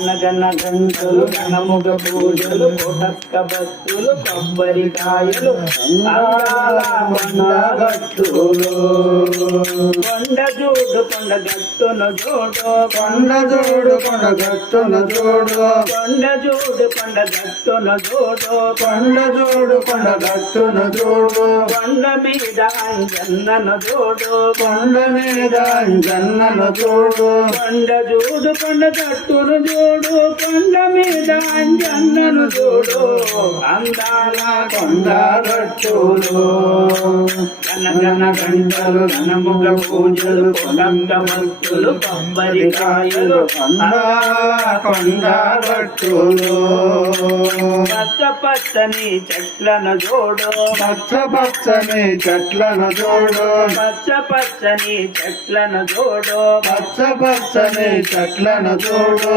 అనగన గంటలు ఘనముగ పూజలు కోటక్క భక్తులు కొబ్బరికాయలు కొండగట్టులు కొండ జోడు కొండ గట్టును జోడు కొండ జోడు కొండ గట్టును జోడు కొండ జోడు కొండ గట్టును జోడు కొండ జోడు కొండ గట్టును జోడు కొండ మీద అంజన్నను జోడు కొండ మీద అంజన్నను జోడు కొండ జోడు కొండ గట్టును జోడు కొండ మీద అంజన్నను జోడు అందాల కొండ గట్టులు గన గంటలు ఘనముగ పూజలు కొడంగ భక్తులు కొబ్బరికాయలు కొండ గట్టులు పచ్చ పచ్చని చెట్లను జోడు పచ్చ పచ్చని చెట్లను జోడు పచ్చ పచ్చని చెట్లను జోడు పచ్చ పచ్చని చెట్లను జోడు